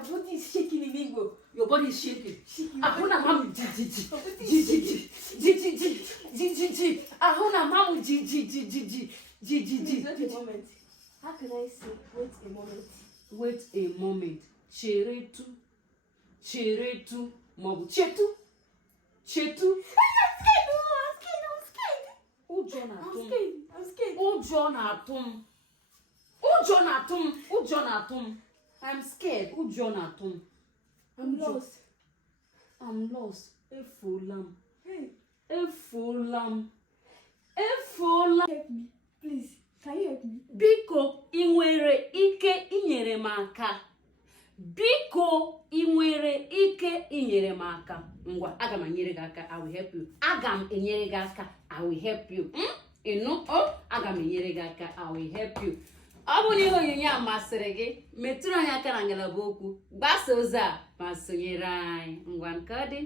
My body is shaking in Igbo. Your body is shaking. Ahuna mamu G. Ahuna mamu G. Wait a moment. How can I say wait a moment? Wait a moment. Cheretu. Mobu. Chetu. I'm scared. I'm scared. Ujonatum. I'm scared. Ujonatum. I'm lost. I'm lost. Efulam. Hey. Efulam. Help me. Please. Can you help me? Biko, ị nwere ike inyere m aka. Biko, ị nwere ike inyere m aka. Ngwa, aga m enyere gị aka. I will help you. Aga m enyere gị aka. I will help you. You know? Oh, aga m enyere gị aka. I will help you. Ọ bụ na ihe onyonyo a masịrị gị, metụrụ anyị aka na ngalaba okwu. Gbasa ozi a ma sonyere anyị. Ngwa nke ọ dị.